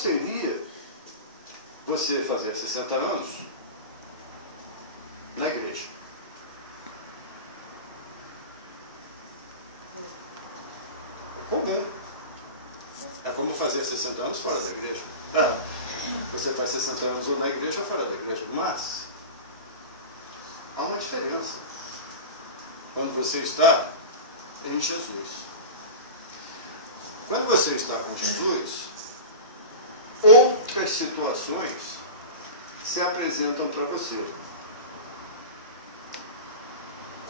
seria você fazer 60 anos na igreja. Comum. É como fazer 60 anos fora da igreja. Você faz 60 anos ou na igreja ou fora da igreja. Mas há uma diferença quando você está em Jesus. Quando você está com Jesus, outras situações se apresentam para você.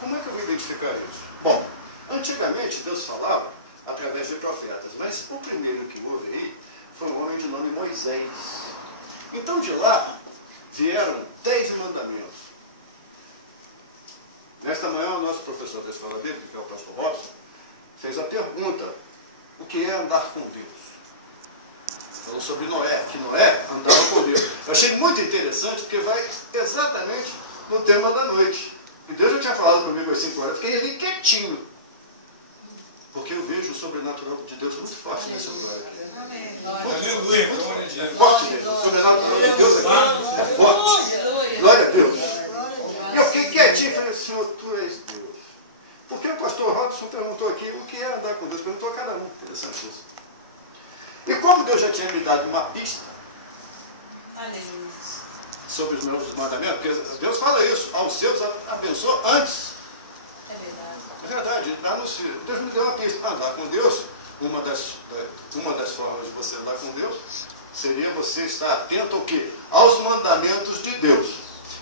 Como é que eu vou identificar isso? Bom, antigamente Deus falava através de profetas, mas o primeiro que houve aí foi um homem de nome Moisés. Então de lá vieram 10 mandamentos. Nesta manhã o nosso professor da escola bíblica, que é o pastor Robson, fez a pergunta: o que é andar com Deus? Falou sobre Noé, que Noé andava com Deus. Eu achei muito interessante porque vai exatamente no tema da noite. E Deus já tinha falado comigo às 5 horas, fiquei ali quietinho. Porque eu vejo o sobrenatural de Deus muito forte nesse lugar aqui. É forte mesmo. O sobrenatural de Deus aqui é forte. Glória a Deus. E eu fiquei quietinho e falei: Senhor, Tu és Deus. Porque o pastor Robson perguntou aqui o que é andar com Deus. Perguntou a cada um. Interessante isso. E como Deus já tinha me dado uma pista sobre os meus mandamentos, porque Deus fala isso, aos seus abençoou antes. É verdade, Deus me deu uma pista para andar com Deus. Uma das formas de você andar com Deus seria você estar atento ao quê? Aos mandamentos de Deus.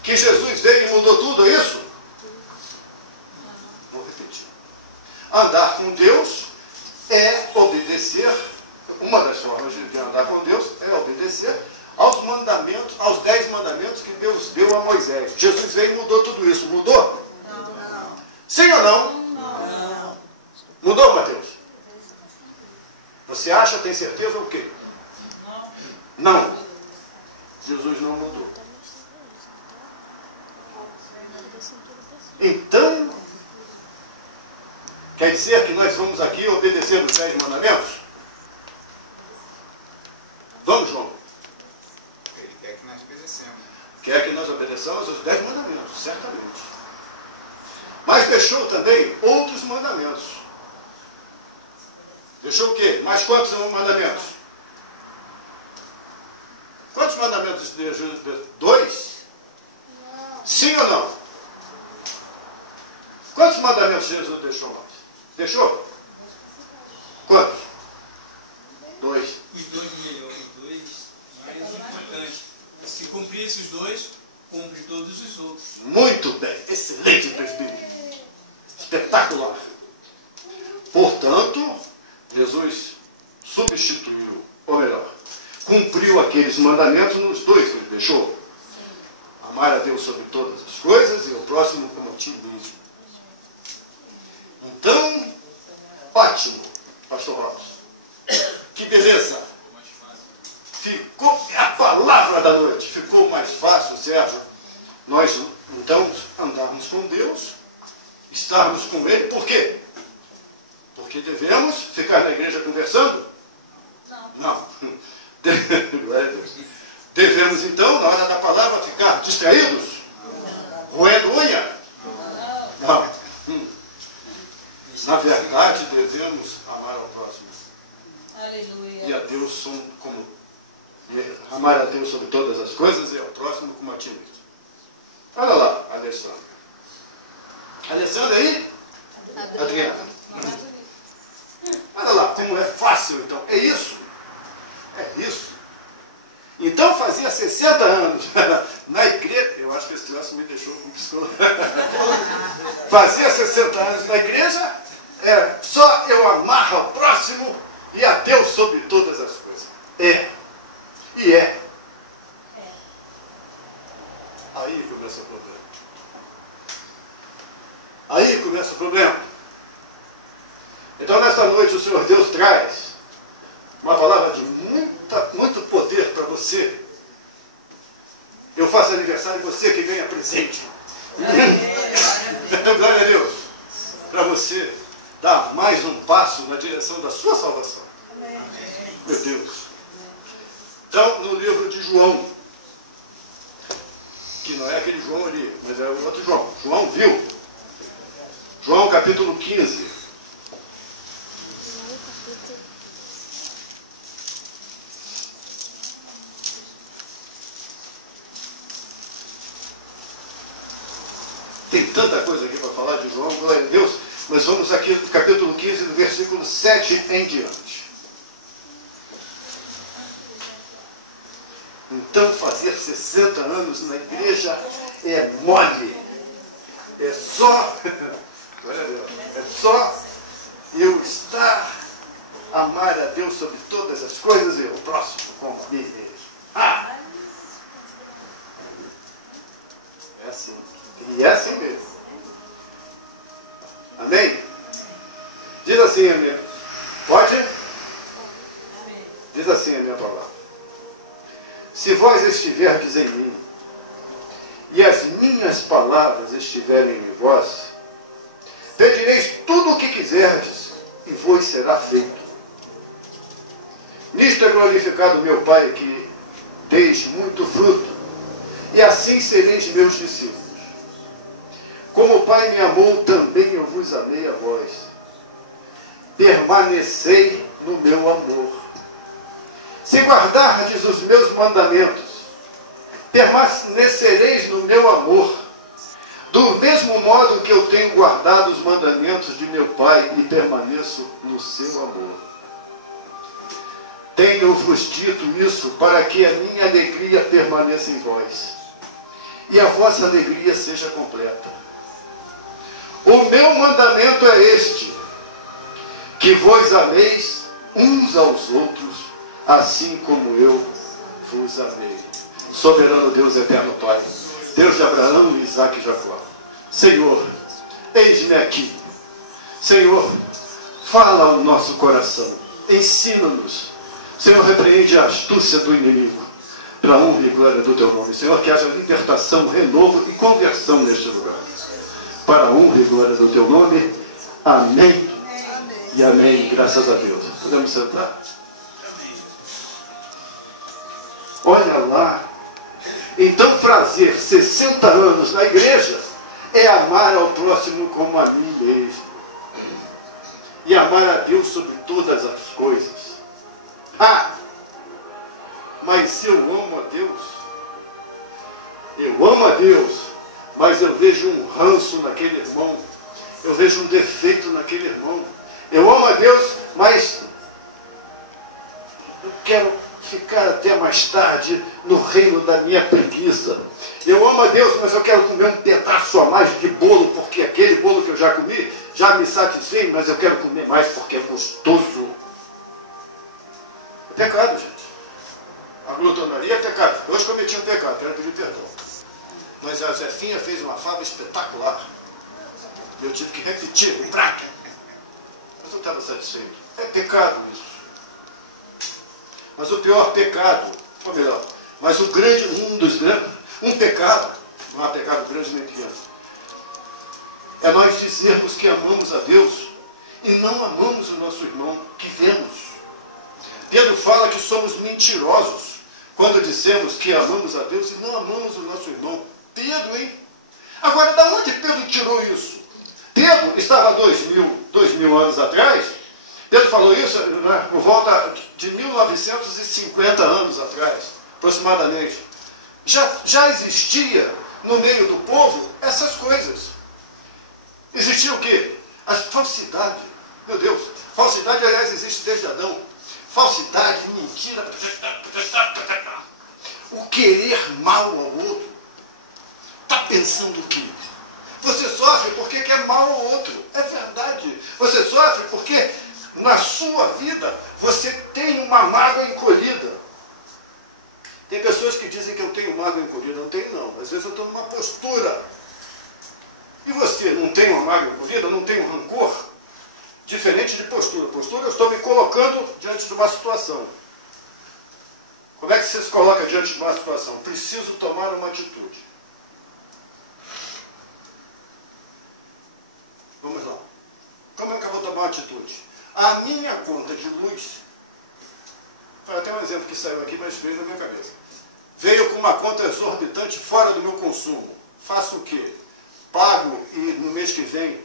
Que Jesus veio e mudou tudo, é isso? Vou repetir. Andar com Deus é obedecer. Uma das formas de andar com Deus é obedecer aos mandamentos, aos 10 mandamentos que Deus deu a Moisés. Jesus veio e mudou tudo isso. Mudou? Não. Sim ou não? Não. Mudou, Mateus? Você acha, tem certeza ou o quê? Não. Jesus não mudou. Então, quer dizer que nós vamos aqui obedecer os 10 mandamentos? Vamos, João? Ele quer que nós obedecemos. Quer que nós obedeçamos os 10 mandamentos, certamente. Mas deixou também outros mandamentos. Deixou o quê? Mais quantos mandamentos? Quantos mandamentos de Jesus? 2? Sim ou não? Quantos mandamentos Jesus deixou mais? Deixou? Quantos? 2. Os 2 melhores, os 2 mais importantes. Se cumprir esses 2, cumpre todos os outros. Muito bem, excelente presbítero. Espetacular. Portanto, Jesus substituiu, ou melhor, cumpriu aqueles mandamentos nos 2 que ele deixou. Amar a Deus sobre todas as coisas e o próximo como a ti mesmo. Então, ótimo, pastor Robson. Que beleza. Ficou a palavra da noite. Ficou mais fácil, Sérgio. Nós, então, andarmos com Deus, estarmos com Ele. Por quê? Porque devemos ficar na igreja conversando? Não. Glória a Deus. Devemos, então, na hora da palavra, ficar distraídos? Roendo unha? Não. Na verdade, devemos amar ao próximo. Aleluia. E a Deus amar a Deus sobre todas as coisas e ao próximo como a ti mesmo. Olha lá, Alessandra. Alessandra aí? Adriana. Olha lá, como é fácil então. É isso. É isso. Então fazia 60 anos na igreja. Eu acho que esse troço me deixou com pistola. Fazia 60 anos na igreja. Só eu amar ao próximo e a Deus sobre todas as coisas. E é. Aí começa o problema. Aí começa o problema. Então nesta noite o Senhor Deus traz uma palavra de muito poder para você. Eu faço aniversário e você que ganha presente. Glória a Deus. Para você dar mais um passo na direção da sua salvação. Meu Deus. Então, no livro de João, que não é aquele João ali, mas é o outro João. João viu. João capítulo 15. Tem tanta coisa aqui para falar de João, glória a Deus, mas vamos aqui no capítulo 15, do versículo 7 em diante. Então, fazer 60 anos na igreja é mole. É só, glória a Deus, é só eu estar, amar a Deus sobre todas as coisas e o próximo como a mim mesmo. Ah! É assim. E é assim mesmo. Amém? Diz assim a minha. Pode? Diz assim a minha palavra. Se vós estiverdes em mim, e as minhas palavras estiverem em vós, pedireis tudo o que quiserdes, e vos será feito. Nisto é glorificado meu Pai, que deis muito fruto, e assim sereis meus discípulos. Como o Pai me amou, também eu vos amei a vós. Permanecei no meu amor. Se guardardes os meus mandamentos, permanecereis no meu amor, do mesmo modo que eu tenho guardado os mandamentos de meu Pai e permaneço no seu amor. Tenho-vos dito isso para que a minha alegria permaneça em vós e a vossa alegria seja completa. O meu mandamento é este, que vos ameis uns aos outros, assim como eu vos amei. Soberano Deus, eterno Pai, Deus de Abraão, Isaque e Jacó. Senhor, eis-me aqui. Senhor, fala ao nosso coração. Ensina-nos. Senhor, repreende a astúcia do inimigo, para a honra e glória do teu nome. Senhor, que haja libertação, renovo e conversão neste lugar. Para a honra e glória do teu nome. Amém. E amém. Graças a Deus. Podemos sentar? Olha lá. Então, fazer 60 anos na igreja é amar ao próximo como a mim mesmo. E amar a Deus sobre todas as coisas. Ah! Mas eu amo a Deus. Eu amo a Deus. Mas eu vejo um ranço naquele irmão. Eu vejo um defeito naquele irmão. Eu amo a Deus, mas eu quero ficar até mais tarde no reino da minha preguiça. Eu amo a Deus, mas eu quero comer um pedaço a mais de bolo, porque aquele bolo que eu já comi já me satisfez, mas eu quero comer mais porque é gostoso. É pecado, gente. A glutonaria é pecado. Hoje cometi um pecado, quero pedir perdão. Mas a Zefinha fez uma fava espetacular. Eu tive que repetir, um prato. Mas não estava satisfeito. É pecado isso. Mas o pior pecado, ou melhor, mas um pecado, não há pecado grande nem pequeno, é nós dizermos que amamos a Deus e não amamos o nosso irmão que vemos. Pedro fala que somos mentirosos quando dizemos que amamos a Deus e não amamos o nosso irmão. Pedro, hein? Agora, da onde Pedro tirou isso? Pedro estava 2000 anos atrás. Pedro falou isso, né, por volta de 1950 anos atrás, aproximadamente. Já existia no meio do povo essas coisas. Existia o quê? A falsidade. Meu Deus, falsidade, aliás, existe desde Adão. Falsidade, mentira, o querer mal ao outro. Está pensando o quê? Você sofre porque quer mal ao outro. É verdade. Você sofre porque na sua vida você tem uma mágoa encolhida. Tem pessoas que dizem que eu tenho mágoa encolhida. Não tenho, não. Às vezes eu estou numa postura. E você não tem uma mágoa encolhida? Não tem um rancor? Diferente de postura. Postura, eu estou me colocando diante de uma situação. Como é que você se coloca diante de uma situação? Preciso tomar uma atitude. Vamos lá. Como é que eu vou tomar uma atitude? A minha conta de luz Foi até um exemplo que saiu aqui, mas veio na minha cabeça. Veio com uma conta exorbitante fora do meu consumo. Faço o quê? Pago e no mês que vem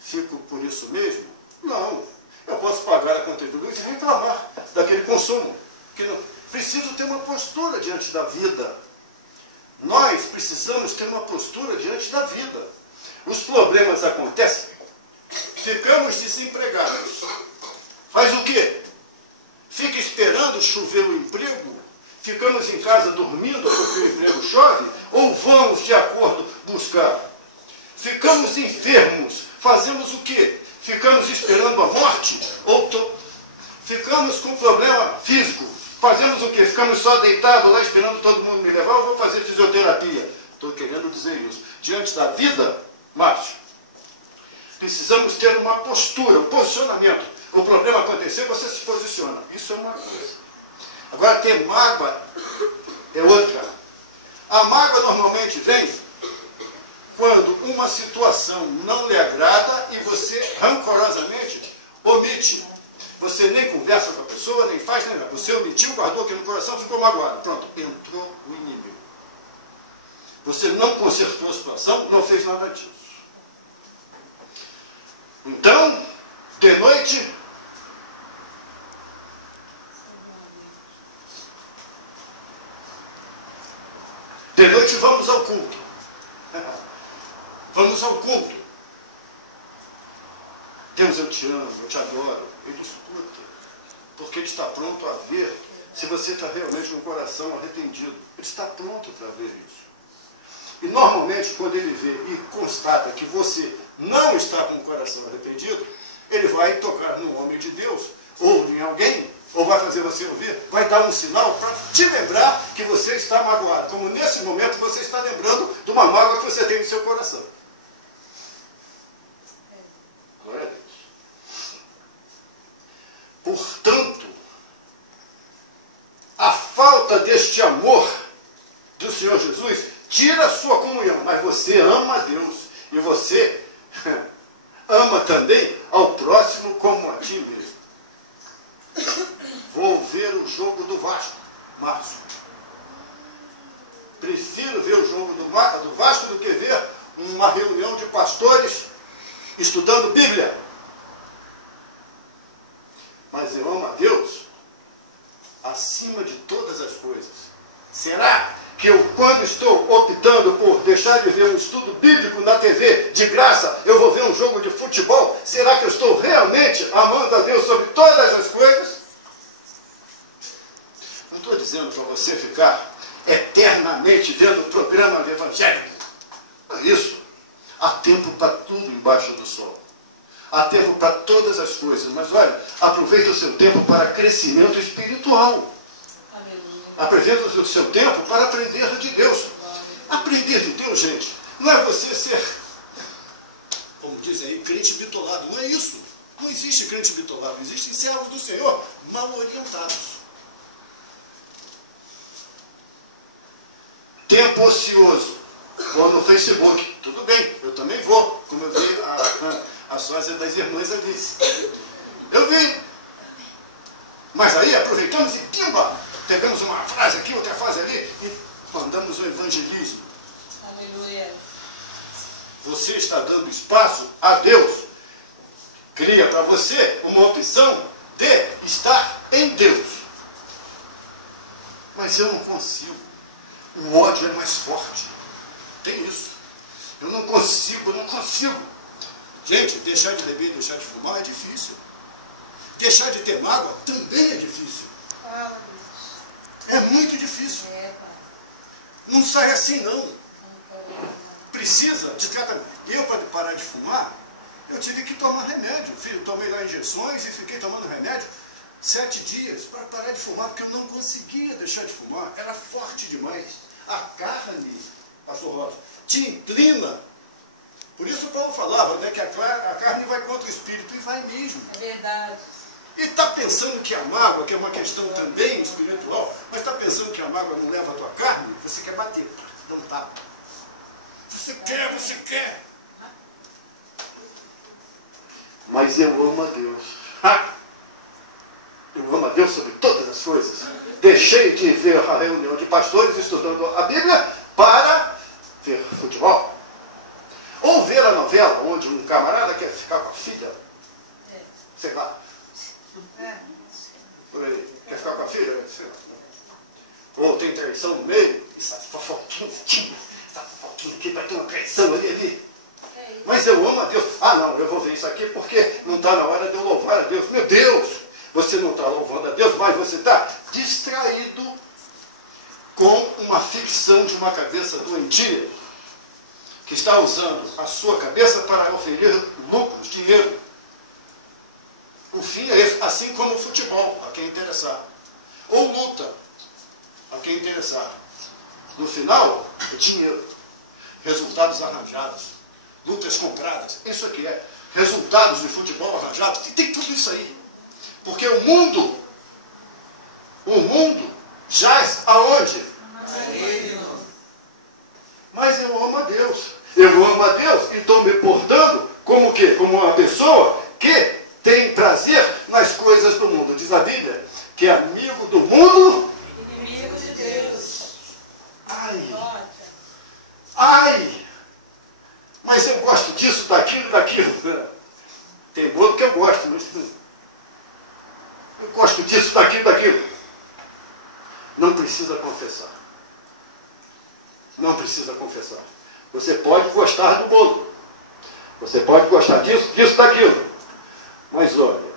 fico por isso mesmo? Não. Eu posso pagar a conta de luz e reclamar daquele consumo. Que não... Preciso ter uma postura diante da vida. Nós precisamos ter uma postura diante da vida. Os problemas acontecem. Ficamos desempregados. Faz o quê? Fica esperando chover o emprego? Ficamos em casa dormindo porque o emprego chove? Ou vamos de acordo buscar? Ficamos enfermos. Fazemos o quê? Ficamos esperando a morte? Ou ficamos com problema físico? Fazemos o quê? Ficamos só deitados lá esperando todo mundo me levar? Ou vou fazer fisioterapia? Estou querendo dizer isso. Diante da vida, Márcio, precisamos ter uma postura, um posicionamento. O problema aconteceu, você se posiciona. Isso é uma coisa. Agora, ter mágoa é outra. A mágoa normalmente vem quando uma situação não lhe agrada e você rancorosamente omite. Você nem conversa com a pessoa, nem faz, nem nada. Você omitiu, guardou aqui no coração, ficou magoado. Pronto, entrou o inimigo. Você não consertou a situação, não fez nada disso. Então, de noite, vamos ao culto. Vamos ao culto. Deus, eu te amo, eu te adoro. Ele escuta, porque Ele está pronto a ver se você está realmente com o coração arrependido. Ele está pronto para ver isso. E normalmente, quando Ele vê e constata que você não está com o coração arrependido, Ele vai tocar no homem de Deus, ou em alguém, ou vai fazer você ouvir, vai dar um sinal para te lembrar que você está magoado. Como nesse momento você está lembrando de uma mágoa que você tem no seu coração. Glória a Deus. Portanto, a falta deste amor do Senhor Jesus tira a sua comunhão, mas você ama a Deus e você ama também ao próximo como a ti mesmo. Vou ver o jogo do Vasco, Márcio. Prefiro ver o jogo do Vasco do que ver uma reunião de pastores estudando Bíblia. Mas eu amo a Deus acima de todas as coisas. Será que eu, quando estou optando por deixar de ver um estudo bíblico na TV, de graça, eu vou ver um jogo de futebol? Será que eu estou realmente amando a Deus sobre todas as coisas? Não estou dizendo para você ficar eternamente vendo o programa evangélico. Não é isso. Há tempo para tudo embaixo do sol. Há tempo para todas as coisas. Mas olha, aproveite o seu tempo para crescimento espiritual. Aproveite o seu tempo para aprender de Deus. Aprender de Deus, gente, não é você ser, como dizem aí, crente bitolado. Não é isso. Não existe crente bitolado. Existem servos do Senhor mal orientados. Tempo ocioso. Vou no Facebook. Tudo bem, eu também vou. Como eu vi a sócia das irmãs Alice. Eu vi. Mas aí aproveitamos e pimba! Pegamos uma frase aqui, outra frase ali e mandamos o evangelismo. Aleluia. Você está dando espaço a Deus. Cria para você uma opção de estar em Deus. Mas eu não consigo. O ódio é mais forte. Tem isso. Eu não consigo. Gente, deixar de beber, deixar de fumar é difícil. Deixar de ter mágoa também é difícil. Fala, É muito difícil. Deus. Pai. Não sai assim, não. Não quero mais. Precisa de tratamento. Eu, para parar de fumar, eu tive que tomar remédio. Tomei lá injeções e fiquei tomando remédio 7 dias para parar de fumar, porque eu não conseguia deixar de fumar. Era forte demais. A carne, pastor Rosa, te inclina. Por isso Paulo falava, né, que a carne vai contra o espírito, e vai mesmo. É verdade. E está pensando que a mágoa, que é uma questão também espiritual, mas está pensando que a mágoa não leva a tua carne, você quer bater, dá um tapa. Você quer. Mas eu amo a Deus. Eu amo a Deus sobre todas as coisas. coisas. Deixei de ver a reunião de pastores estudando a Bíblia para ver futebol. Ou ver a novela onde um camarada quer ficar com a filha. Sei lá. Por aí. Quer ficar com a filha? Sei lá. Ou tem traição no meio. Essa fofoquinha aqui vai ter uma traição ali. Mas eu amo a Deus. Ah, não, eu vou ver isso aqui porque não está na hora de eu louvar a Deus. Meu Deus, você não está louvando a Deus, mas você está distraído com uma ficção de uma cabeça doentia que está usando a sua cabeça para oferir lucros, dinheiro. O fim é esse, assim como o futebol, a quem interessar. Ou luta, a quem interessar. No final, o dinheiro. Resultados arranjados. Lutas compradas. Isso aqui é. Resultados de futebol arranjados. E tem tudo isso aí. Porque o mundo jaz aonde? Mas eu amo a Deus. Eu amo a Deus e estou me portando como o quê? Como uma pessoa que tem prazer nas coisas do mundo. Diz a Bíblia que é amigo do mundo. Inimigo de Deus. Ai! Mas eu gosto disso, daquilo. Tem bolo que eu gosto, mas eu gosto disso, daquilo. Não precisa confessar. Não precisa confessar. Você pode gostar do bolo. Você pode gostar disso, daquilo. Mas olha,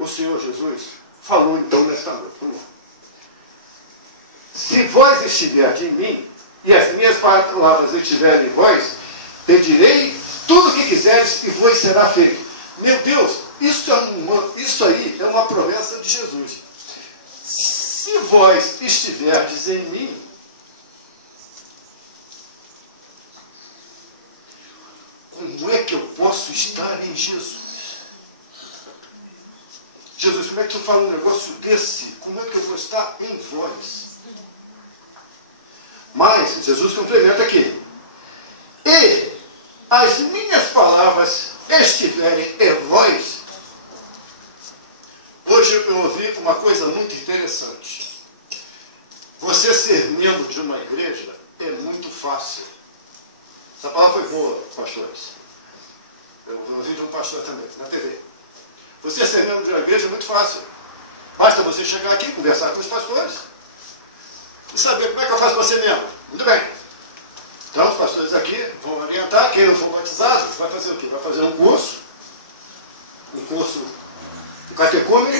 o Senhor Jesus falou então nesta noite. Se vós estiverdes em mim, e as minhas palavras estiverem em vós, pedirei tudo o que quiseres e vos será feito. Meu Deus, isso aí é uma promessa de Jesus. Se vós estiverdes em mim, como é que eu posso estar em Jesus? Jesus, como é que tu fala um negócio desse? Como é que eu vou estar em vós? Mas Jesus complementa aqui. E as minhas palavras estiverem em vós. Hoje eu ouvi uma coisa muito interessante. Você ser membro de uma igreja é muito fácil. Essa palavra foi boa, pastores. Eu ouvi de um pastor também, na TV. Você ser membro de uma igreja é muito fácil. Basta você chegar aqui, conversar com os pastores e saber como é que eu faço para ser membro. Muito bem. Então, os pastores aqui vão orientar. Quem não for batizado, vai fazer o quê? Vai fazer um curso do catecúmeno,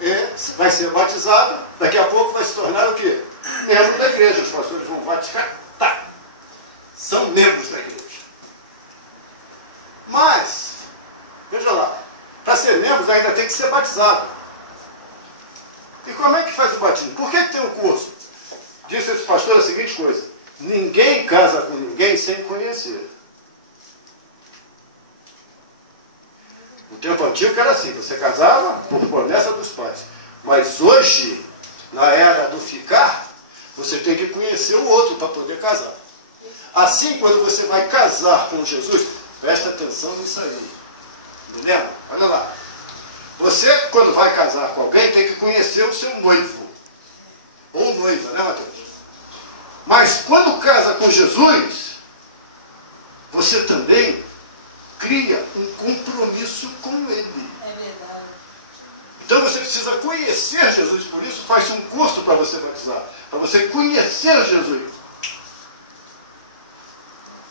e vai ser batizado. Daqui a pouco vai se tornar o quê? Membro da igreja. Os pastores vão batizar. Tá. São membros da igreja. Mas, veja lá, para ser membro ainda tem que ser batizado. E como é que faz o batismo? Por que tem um curso? Disse esse pastor a seguinte coisa: ninguém casa com ninguém sem conhecer. No tempo antigo era assim, você casava por promessa dos pais. Mas hoje, na era do ficar, você tem que conhecer o outro para poder casar. Assim, quando você vai casar com Jesus, presta atenção nisso aí. Entendeu? Olha lá. Você, quando vai casar com alguém, tem que conhecer o seu noivo. Ou noiva, né, Mateus? Mas quando casa com Jesus, você também cria um compromisso com Ele. É verdade. Então você precisa conhecer Jesus, por isso faz um curso para você batizar. Para você conhecer Jesus.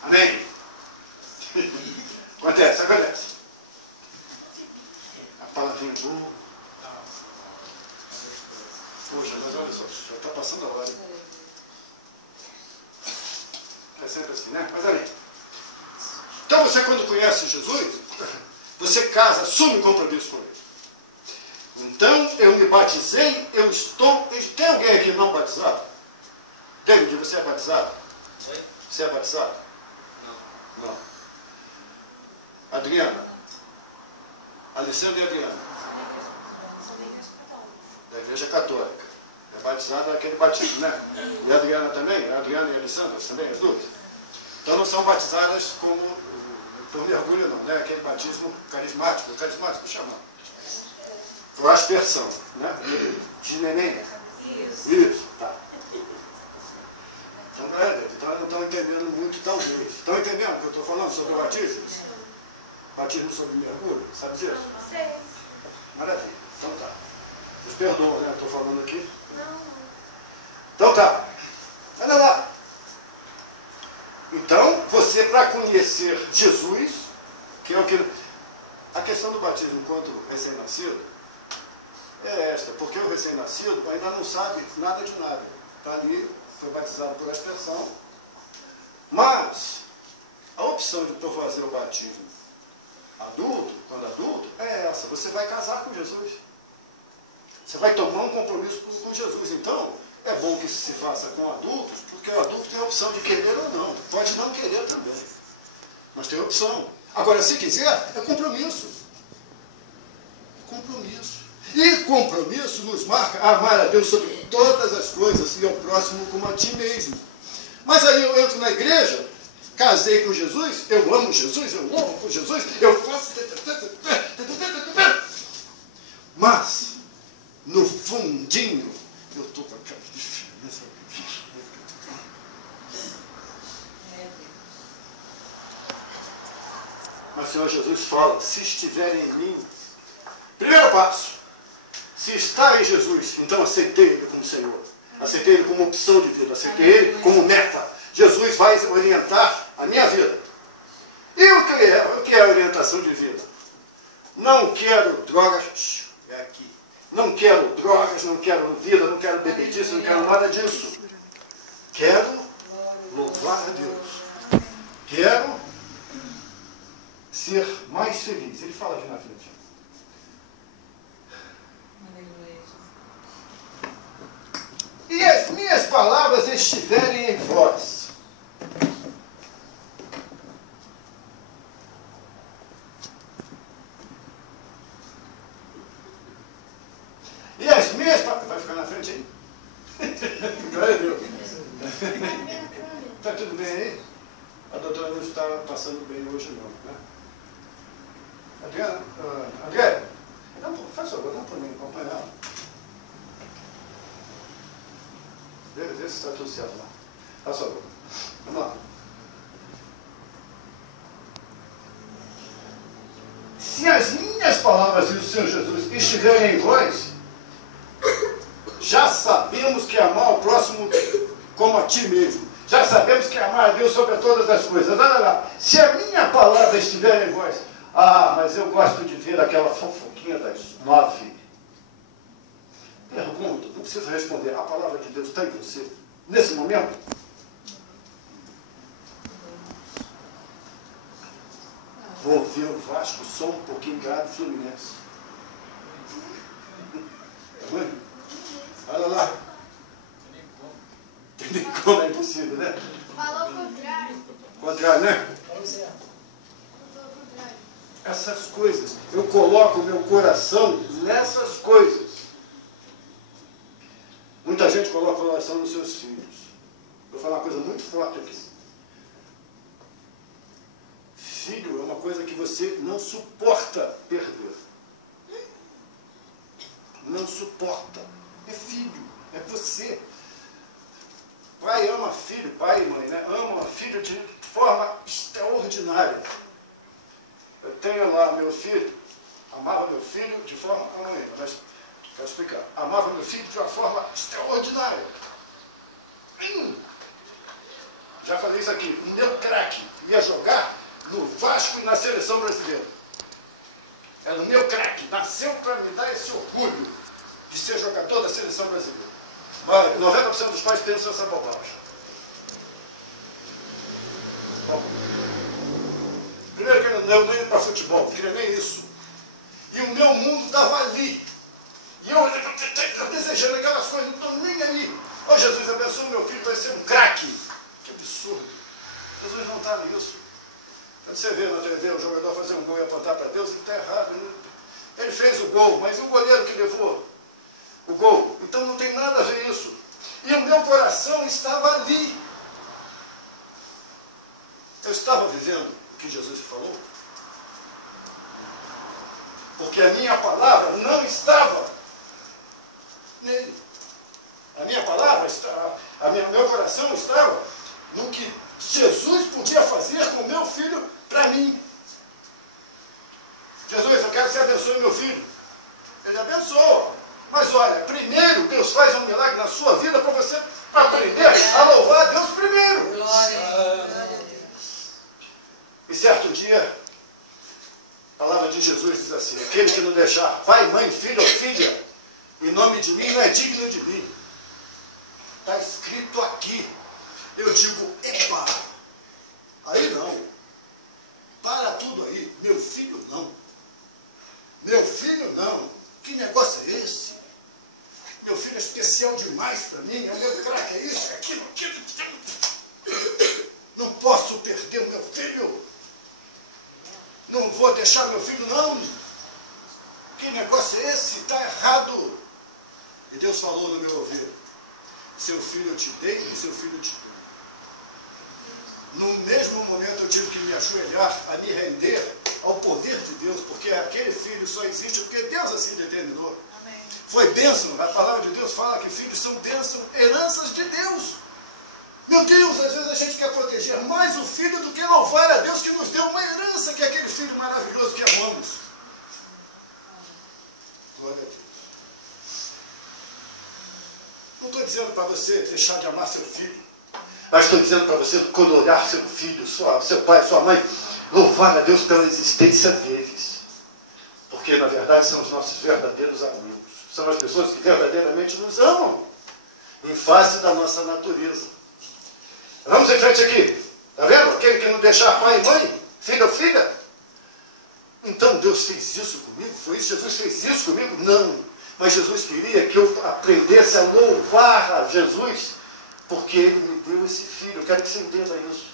Amém? Acontece. A palavrinha boa. Poxa, mas olha só, já está passando a hora. É sempre assim, né? Mas ali. Então você, quando conhece Jesus, você casa, assume um compromisso com Ele. Então, eu me batizei, eu estou... Tem alguém aqui não batizado? David, você é batizado? Oi? Você é batizado? Não. Adriana? Alessandra e Adriana? Da Igreja Católica. É batizada aquele batismo, né? E a Adriana também? A Adriana e a Alessandra também, as duas? Então não são batizadas como por mergulho, não, né? Aquele batismo carismático chamado. Foi a aspersão, né? De neném. Isso. Isso, tá. Então não estão entendendo muito, talvez. Estão entendendo o que eu estou falando sobre o batismo? Batismo sobre mergulho, sabe disso? Sei. Maravilha. Então tá. Vocês perdoam, né? Estou falando aqui. Não. Então tá. Olha lá. Então, você, para conhecer Jesus, que é o que... A questão do batismo enquanto recém-nascido é esta, porque o recém-nascido ainda não sabe nada de nada. Está ali, foi batizado por aspersão. Mas, a opção de por fazer o batismo adulto, quando adulto, é essa. Você vai casar com Jesus. Você vai tomar um compromisso com Jesus. Então, é bom que se faça com adultos, porque o adulto tem a opção de querer ou não. Pode não querer também. Mas tem opção. Agora, se quiser, é compromisso. Compromisso. E compromisso nos marca a amar a Deus sobre todas as coisas e ao próximo como a ti mesmo. Mas aí eu entro na igreja, casei com Jesus, eu amo Jesus, eu louvo por Jesus, eu faço... Mas, no fundinho, eu estou com aquela diferença. Mas o Senhor Jesus fala, se estiverem em mim, primeiro passo, se está em Jesus, então aceitei Ele como Senhor, aceitei Ele como opção de vida, aceitei Ele como meta. Jesus vai orientar a minha vida. E o que é a orientação de vida? Não quero drogas, é aqui. Não quero drogas, não quero vida, não quero bebedice, não quero nada disso. Quero louvar a Deus. Quero ser mais feliz. Ele fala aqui na frente. E as minhas palavras estiverem em vós. E as minhas palavras... Vai ficar na frente aí? Glória a Deus. Está tudo bem aí? A doutora não está passando bem hoje não, né? Adriana? André? Não, faz favor, não para mim acompanhar. Vê se está tudo certo lá. Faz favor. Vamos lá. Se as minhas palavras e o Senhor Jesus estiverem em vós, já sabemos que amar o próximo como a ti mesmo. Já sabemos que amar a Deus sobre todas as coisas. Olha lá. Se a minha palavra estiver em vós, mas eu gosto de ver aquela fofoquinha das 9. Pergunto, não precisa responder. A palavra de Deus está em você, nesse momento? Vou ver o Vasco só um pouquinho ganhar do Fluminense. Olha lá. Tem nem como, é impossível, né? Falou o contrário. Contrário, né? Essas coisas. Eu coloco o meu coração nessas coisas. Muita gente coloca o coração nos seus filhos. Vou falar uma coisa muito forte aqui. Filho é uma coisa que você não suporta perder. Não suporta. É filho, é você. Pai ama filho, pai e mãe, né? Ama filho de forma extraordinária. Eu tenho lá meu filho, amava meu filho de forma... mas quero explicar. Amava meu filho de uma forma extraordinária. Já falei isso aqui. O meu craque ia jogar no Vasco e na seleção brasileira. Era o meu craque. Nasceu para me dar esse orgulho de ser jogador da seleção brasileira. 90% dos pais pensam essa bobagem. Bom, primeiro que eu não ia para futebol, não queria nem isso. E o meu mundo estava ali. E eu desejando aquelas coisas, não estou nem ali. Oh, Jesus, abençoe meu filho, vai ser um craque. Que absurdo. Jesus não está nisso. Quando você vê na TV o jogador fazer um gol e apontar para Deus, ele está errado. Ele fez o gol, mas o goleiro que levou o gol. Então não tem nada a ver isso. E o meu coração estava ali. Eu estava vivendo o que Jesus falou. Porque a minha palavra não estava nele. A minha palavra, meu coração estava no que Jesus podia fazer com o meu filho para mim. Jesus, eu quero que você abençoe meu filho. Ele abençoa. Mas olha, primeiro Deus faz um milagre na sua vida para você aprender a louvar a Deus primeiro. E certo dia, a palavra de Jesus diz assim: aquele que não deixar pai, mãe, filho ou filha, em nome de mim, não é digno de mim. Está escrito aqui. Eu digo, epa, aí não. Para tudo aí. Meu filho não. Meu filho não. Que negócio é esse? Meu filho é especial demais para mim. É o meu craque, é isso, é aquilo. Não posso perder o meu filho. Não vou deixar meu filho, não. Que negócio é esse? Está errado. E Deus falou no meu ouvido: seu filho eu te dei e seu filho eu te dou. No mesmo momento eu tive que me ajoelhar, a me render ao poder de Deus, porque aquele filho só existe porque Deus assim determinou. Amém. Foi bênção, a palavra de Deus fala que filhos são bênçãos, heranças de Deus. Meu Deus, às vezes a gente quer proteger mais o filho do que louvar a Deus que nos deu uma herança, que é aquele filho maravilhoso que amamos. Glória a Deus. Não estou dizendo para você deixar de amar seu filho, mas estou dizendo para você, quando olhar seu filho, seu pai, sua mãe, louvar a Deus pela existência deles. Porque, na verdade, são os nossos verdadeiros amigos. São as pessoas que verdadeiramente nos amam, em face da nossa natureza. Vamos em frente aqui. Está vendo? Aquele que não deixar pai e mãe, filho ou filha. Então, Deus fez isso comigo? Foi isso? Jesus fez isso comigo? Não. Mas Jesus queria que eu aprendesse a louvar a Jesus, porque Ele me deu esse filho. Eu quero que você entenda isso.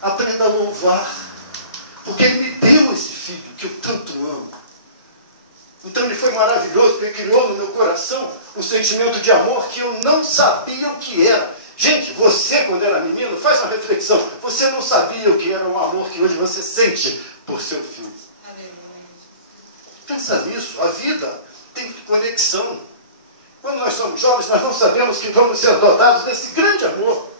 Aprenda a louvar, porque Ele me deu esse filho que eu tanto amo. Então Ele foi maravilhoso, porque Ele criou no meu coração um sentimento de amor que eu não sabia o que era. Gente, você quando era menino, faz uma reflexão. Você não sabia o que era um amor que hoje você sente por seu filho. Pensa nisso. A vida tem conexão. Quando nós somos jovens, nós não sabemos que vamos ser dotados desse grande amor.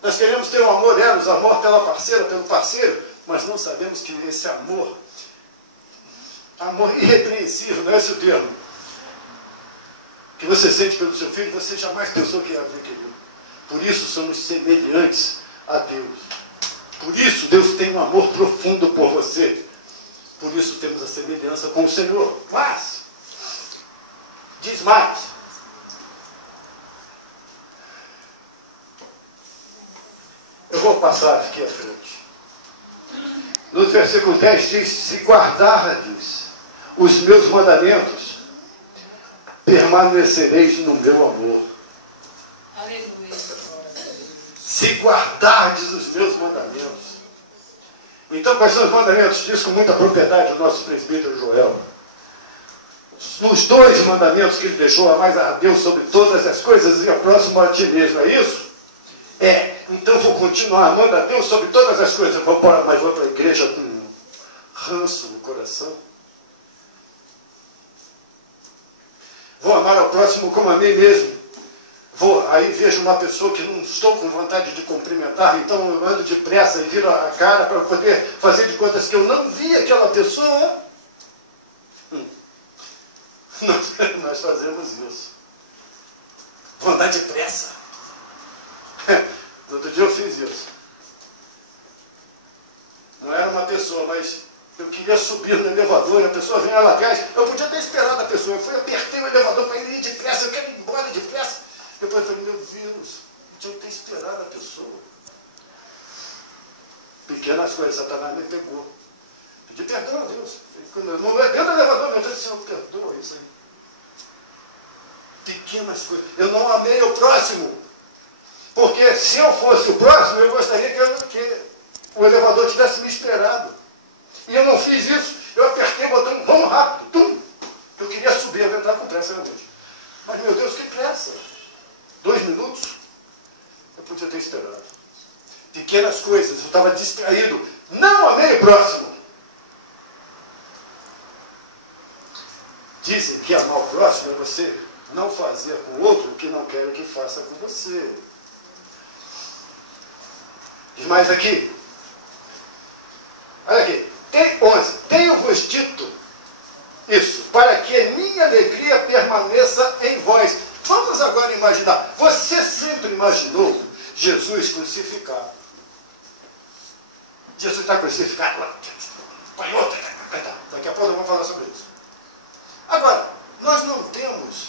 Nós queremos ter um amor eros, amor pela parceira, pelo parceiro, mas não sabemos que esse amor irrepreensível, não é esse o termo, que você sente pelo seu filho, você jamais pensou que ia querido. Por isso somos semelhantes a Deus. Por isso Deus tem um amor profundo por você. Por isso temos a semelhança com o Senhor. Mas, diz mais. Eu vou passar aqui à frente. No versículo 10 diz: se guardardes os meus mandamentos, permanecereis no meu amor. Aleluia. Se guardardes os meus mandamentos. Então, quais são os mandamentos? Diz com muita propriedade o nosso presbítero Joel. Nos 2 mandamentos que ele deixou: amar a Deus sobre todas as coisas e ao próximo a ti mesmo. É isso? É. Então vou continuar amando a Deus sobre todas as coisas. Mas vou para a igreja com um ranço no coração. Vou amar ao próximo como a mim mesmo. Aí vejo uma pessoa que não estou com vontade de cumprimentar, então eu ando depressa e viro a cara para poder fazer de contas que eu não vi aquela pessoa. Nós fazemos isso. Vontade depressa. No outro dia eu fiz isso. Não era uma pessoa, mas eu queria subir no elevador, a pessoa vinha lá atrás, eu podia ter esperado a pessoa, eu fui, apertei o elevador para ele ir depressa, eu quero ir embora depressa. Depois eu falei, meu Deus, eu tinha que ter esperado a pessoa. Pequenas coisas, Satanás me pegou. Pedi perdão a Deus. Não é dentro do elevador, meu Deus, Senhor, perdoa isso aí. Pequenas coisas. Eu não amei o próximo. Porque se eu fosse o próximo, eu gostaria que o elevador tivesse me esperado. E eu não fiz isso. Eu apertei o botão, vamos rápido. Tum. Eu queria subir, eu ia entrar com pressa realmente. Mas, meu Deus, que pressa. 2 minutos, eu podia ter esperado. Pequenas coisas, eu estava distraído. Não amei o próximo. Dizem que amar o próximo é você não fazer com o outro o que não quer que faça com você. Diz mais aqui. Olha aqui. 11. Tenho-vos dito isso, para que a minha alegria permaneça em vós. Vamos agora imaginar. Você sempre imaginou Jesus crucificado. Jesus está crucificado lá. Daqui a pouco nós vamos falar sobre isso. Agora, nós não temos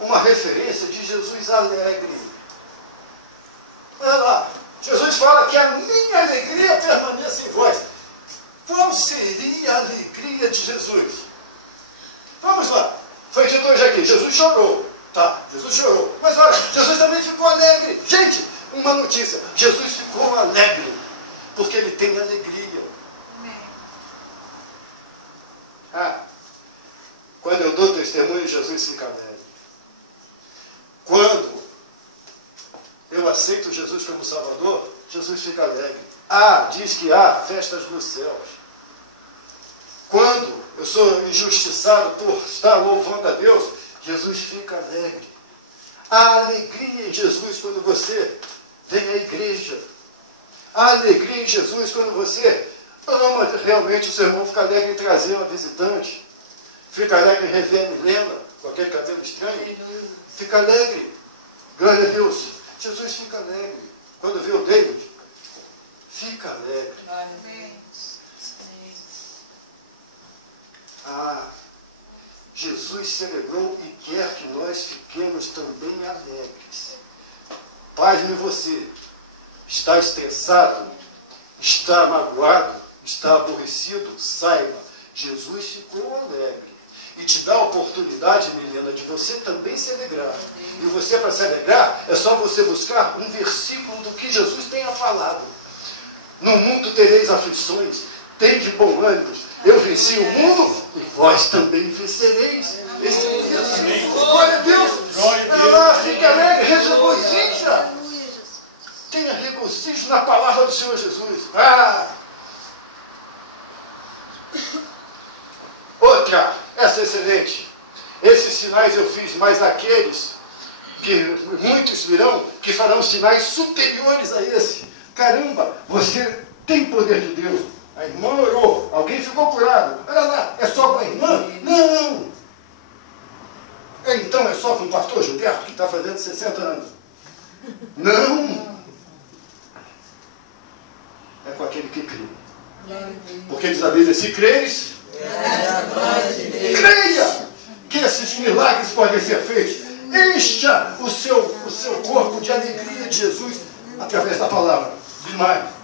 uma referência de Jesus alegre. Olha lá. Jesus fala que a minha alegria permanece em vós. Qual seria a alegria de Jesus? Vamos lá. Foi dito hoje aqui. Jesus chorou. Tá, Jesus chorou. Mas olha, Jesus também ficou alegre. Gente, uma notícia. Jesus ficou alegre. Porque ele tem alegria. Quando eu dou testemunho, Jesus fica alegre. Quando eu aceito Jesus como Salvador, Jesus fica alegre. Diz que há festas nos céus. Quando eu sou injustiçado por estar louvando a Deus, Jesus fica alegre. Há alegria em Jesus quando você vem à igreja. Há alegria em Jesus quando você ama realmente o seu irmão, fica alegre em trazer uma visitante. Fica alegre em rever a Milena, com aquele cabelo estranho. Fica alegre. Glória a Deus. Jesus fica alegre. Quando vê o David, fica alegre. Jesus celebrou e quer que nós fiquemos também alegres. Pasme você. Está estressado? Está magoado? Está aborrecido? Saiba, Jesus ficou alegre. E te dá a oportunidade, Milena, de você também se alegrar. E você, para se alegrar, é só você buscar um versículo do que Jesus tenha falado. No mundo tereis aflições, tende bom ânimo. Eu venci o mundo e vós também vencereis. Esse é o versículo. Glória a Deus. Fica alegre, regozija. Tenha regozijo na palavra do Senhor Jesus. Outra, essa é excelente. Esses sinais eu fiz, mas aqueles que muitos virão, que farão sinais superiores a esse. Caramba, você tem poder de Deus. A irmã orou, alguém ficou curado. Olha lá, é só com a irmã? Não! Então é só com o pastor Gilberto, que está fazendo 60 anos. Não! É com aquele que crê. Porque diz a Bíblia, se creres, creia que esses milagres podem ser feitos. Encha o seu corpo de alegria de Jesus através da palavra. Demais.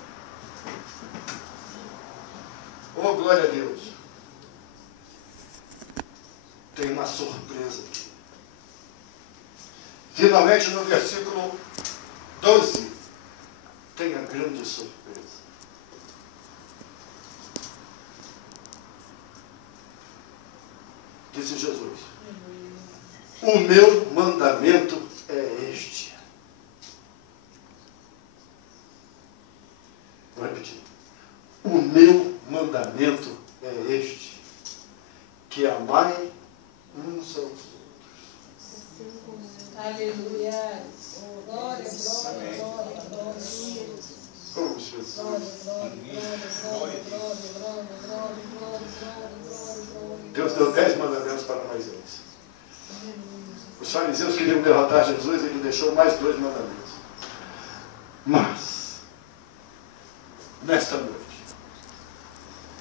Oh, glória a Deus. Tem uma surpresa aqui. Finalmente, no versículo 12, tem a grande surpresa. Disse Jesus: o meu mandamento é este. Vou repetir. O meu mandamento é este: que amai uns aos outros. Aleluia. Glória, glória, glória, glória. Como Jesus. Deus deu 10 mandamentos para Moisés. Os fariseus queriam derrotar Jesus e ele deixou mais 2 mandamentos. Mas, nesta noite,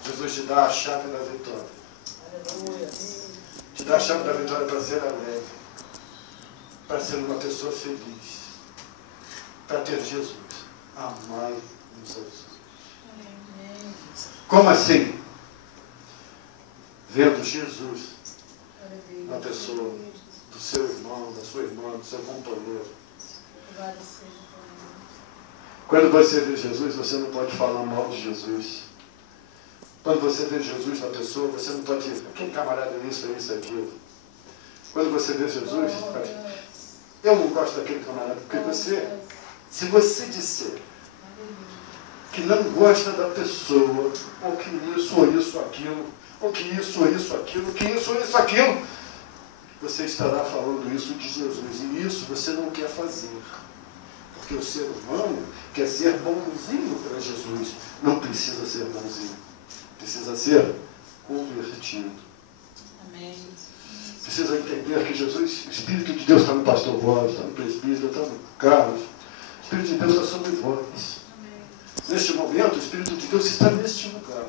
Jesus te dá a chave da vitória. Te dá a chave da vitória para ser alegre, para ser uma pessoa feliz, para ter Jesus. Amai uns aos outros. Como assim? Vendo Jesus na pessoa do seu irmão, da sua irmã, do seu companheiro. Quando você vê Jesus, você não pode falar mal de Jesus. Quando você vê Jesus na pessoa, você não pode dizer, aquele camarada é isso, aquilo. Quando você vê Jesus, eu não gosto daquele camarada, porque você, se você disser, que não gosta da pessoa, ou que isso, ou isso, aquilo, ou que isso, ou isso, aquilo, que isso, ou isso, aquilo, você estará falando isso de Jesus. E isso você não quer fazer. Porque o ser humano quer ser bonzinho para Jesus. Não precisa ser bonzinho. Precisa ser convertido. Amém. Precisa entender que Jesus, o Espírito de Deus está no pastor Boris, está no presbítero, está no Carlos. O Espírito de Deus está sobre vós. Neste momento, o Espírito de Deus está neste lugar.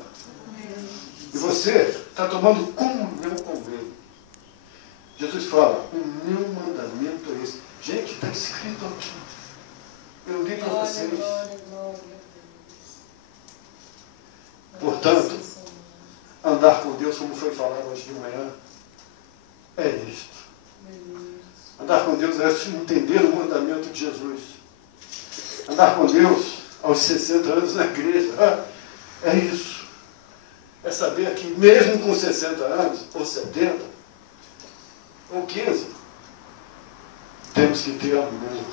E você está tomando comunhão com Ele. Jesus fala, o meu mandamento é esse. Gente, está escrito aqui. Eu li para vocês. Portanto, andar com Deus, como foi falado hoje de manhã, é isto. Andar com Deus é entender o mandamento de Jesus. Andar com Deus aos 60 anos na igreja, é isso. É saber que mesmo com 60 anos, ou 70, ou 15, temos que ter amor.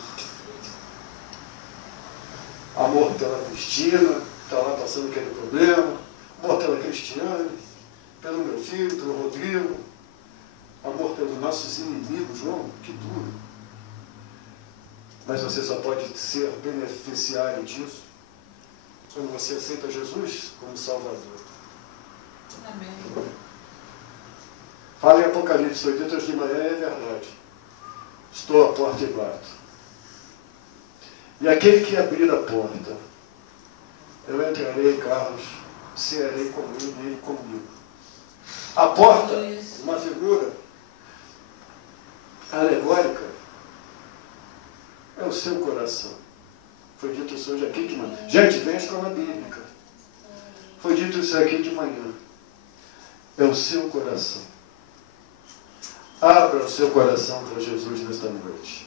Amor pela Cristina, que está lá passando aquele problema. Amor pela Cristiane, pelo meu filho, pelo Rodrigo. Amor pelos nossos inimigos, João, que duro. Mas você só pode ser beneficiário disso quando você aceita Jesus como Salvador. Amém. Fala em Apocalipse 8, hoje de manhã, é verdade. Estou à porta e bato. E aquele que abrir a porta, eu entrarei, Carlos, cearei com ele e ele comigo. A porta, uma figura alegórica, é o seu coração. Foi dito isso hoje aqui de manhã. Gente, vem a escola bíblica. Foi dito isso aqui de manhã. É o seu coração. Abra o seu coração para Jesus nesta noite.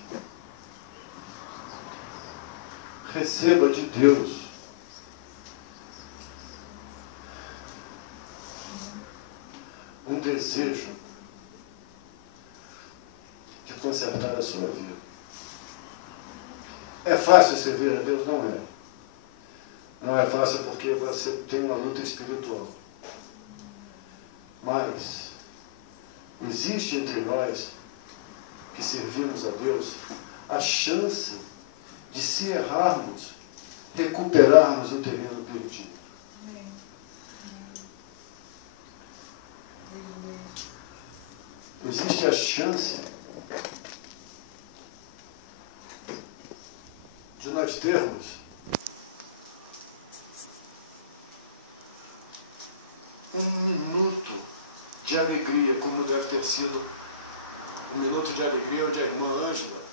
Receba de Deus um desejo de consertar a sua vida. É fácil servir a Deus? Não é. Não é fácil porque você tem uma luta espiritual. Mas existe entre nós que servimos a Deus a chance de, se errarmos, recuperarmos o terreno perdido. Existe a chance de nós termos um minuto de alegria, como deve ter sido um minuto de alegria onde a irmã Ângela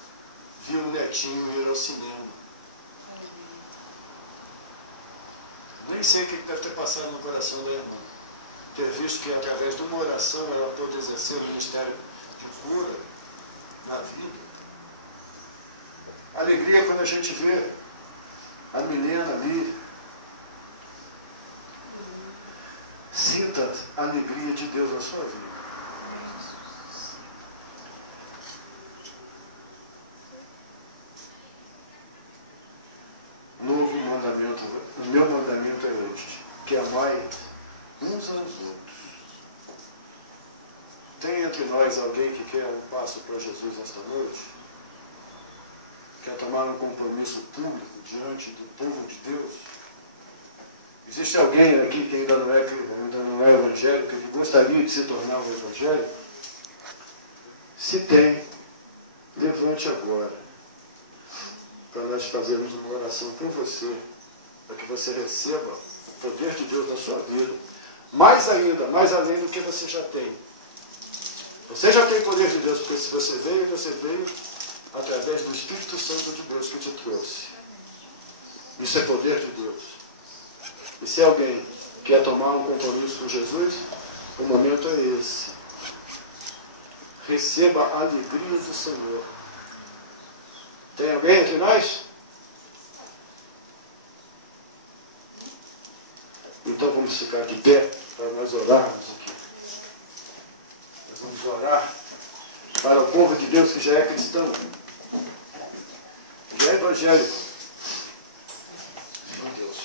viu o netinho ir ao cinema. Nem sei o que deve ter passado no coração da irmã. Ter visto que através de uma oração ela pôde exercer o ministério de cura na vida. Alegria quando a gente vê a Milena ali. Sinta a alegria de Deus na sua vida. Novo mandamento, o meu mandamento é este, que amai uns aos outros. Tem entre nós alguém que quer um passo para Jesus esta noite? Quer tomar um compromisso público diante do povo de Deus? Existe alguém aqui que ainda não é evangélico, que gostaria de se tornar um evangélico? Se tem, levante agora, para nós fazermos uma oração por você, para que você receba o poder de Deus na sua vida. Mais ainda, mais além do que você já tem. Você já tem poder de Deus, porque se você veio através do Espírito Santo de Deus que te trouxe. Isso é poder de Deus. E se alguém quer tomar um compromisso com Jesus, o momento é esse. Receba a alegria do Senhor. Tem alguém entre nós? Então vamos ficar de pé para nós orarmos aqui. Nós vamos orar para o povo de Deus que já é cristão, já é evangélico. Meu Deus.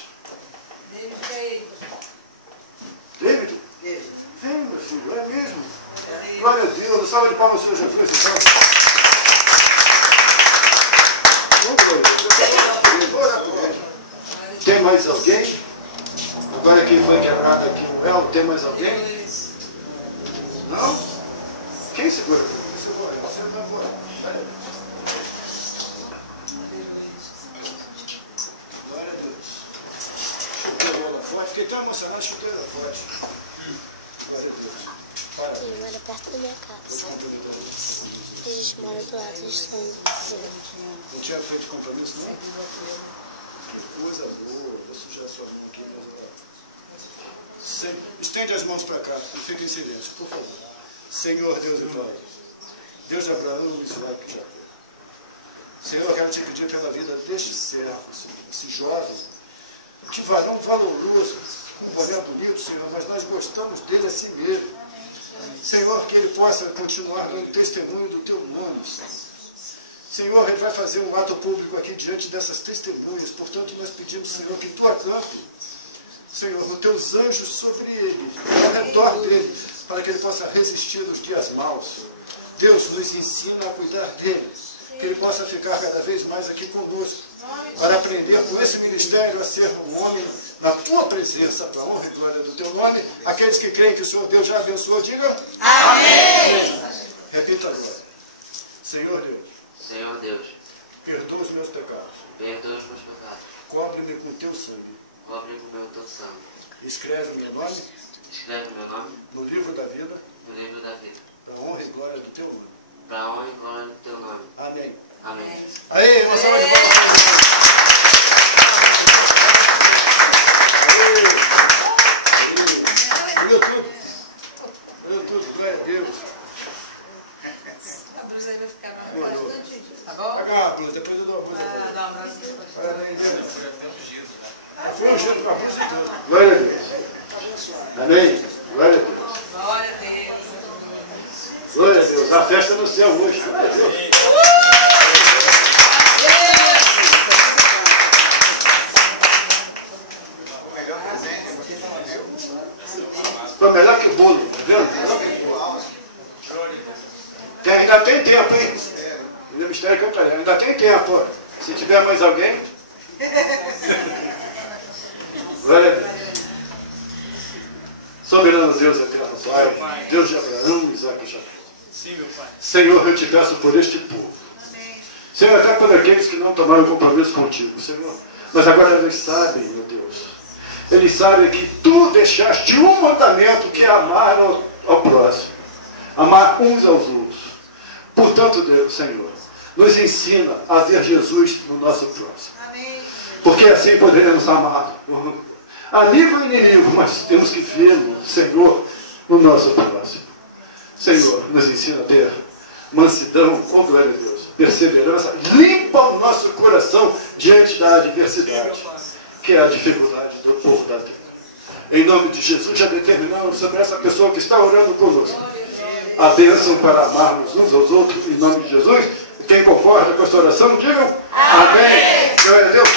Jesus. Salve de palmas ao Senhor Jesus. Então. Vou orar por ele. Tem mais alguém? Agora quem foi quebrado aqui no véu, tem mais alguém? Não? Quem segura? Você vai embora. Glória a Deus. Chuteira ela forte. Fiquei tão emocionado, chuteira ela forte. Glória a Deus. Ele mora perto da minha casa. A gente mora do lado de São Não tinha feito compromisso, não? Que coisa boa. Vou sujar sua mão aqui, meus irmãos. Estende as mãos para cá e fique em silêncio, por favor. Senhor Deus e Pai, Deus de Abraão, Isaac e Jacó. Senhor, eu quero te pedir pela vida deste servo, esse jovem, que varão valoroso, com um boné bonito, Senhor, mas nós gostamos dele assim mesmo. Senhor, que ele possa continuar dando testemunho do teu nome. Senhor, ele vai fazer um ato público aqui diante dessas testemunhas. Portanto, nós pedimos, Senhor, que tu acampe, Senhor, os teus anjos sobre ele, ao redor dele, para que ele possa resistir nos dias maus. Deus nos ensina a cuidar dele, que ele possa ficar cada vez mais aqui conosco, para aprender com esse ministério a ser um homem na tua presença, para a honra e glória do teu nome. Aqueles que creem que o Senhor Deus já abençoou, digam amém. Repita agora. Senhor Deus. Senhor Deus, Perdoa os meus pecados. perdoa os meus pecados. Cobre-me com teu sangue. Cobre com o meu teu sangue. Escreve o meu nome Escreve o meu nome no livro da vida, no livro da vida. para a honra e glória do teu nome. Para a honra e glória do teu nome. Amém. Amém. Aí, uma salva de palmas. YouTube, glória a Deus. A blusa aí vai ficar Molhou. Tá bom? Paga a blusa, depois eu dou a blusa. Dá um abraço. Parabéns, Deus. Foi um jeito para a blusa toda. Glória a Deus. Amém. Glória a Deus. Glória a Deus. Glória a Deus. A festa no céu hoje. Glória a Deus. O melhor presente é você não deu. Foi melhor que o bolo, tá vendo? Ainda tem tempo, hein? O mistério que eu falei, ainda tem tempo. Ó. Se tiver mais alguém. Glória a Deus. Soberano Deus eterno, Pai, Deus de Abraão, Isaac e Jacó. Sim, meu Pai. Senhor, eu te peço por este povo. Senhor, até por aqueles que não tomaram compromisso contigo, Senhor. Mas agora eles sabem, meu Deus. Eles sabem que tu deixaste um mandamento, que é amar ao próximo. Amar uns aos outros. Portanto, Deus, Senhor, nos ensina a ver Jesus no nosso próximo. Porque assim poderemos amar. Amigo ou inimigo, mas temos que vê-lo, Senhor, no nosso próximo. Senhor, nos ensina a ter mansidão, oh glória a Deus, perseverança, limpa o nosso coração diante da adversidade, que é a dificuldade do povo da terra. Em nome de Jesus, já determinamos sobre essa pessoa que está orando conosco a bênção para amarmos uns aos outros, em nome de Jesus. Quem concorda com essa oração, digam amém. Glória a Deus.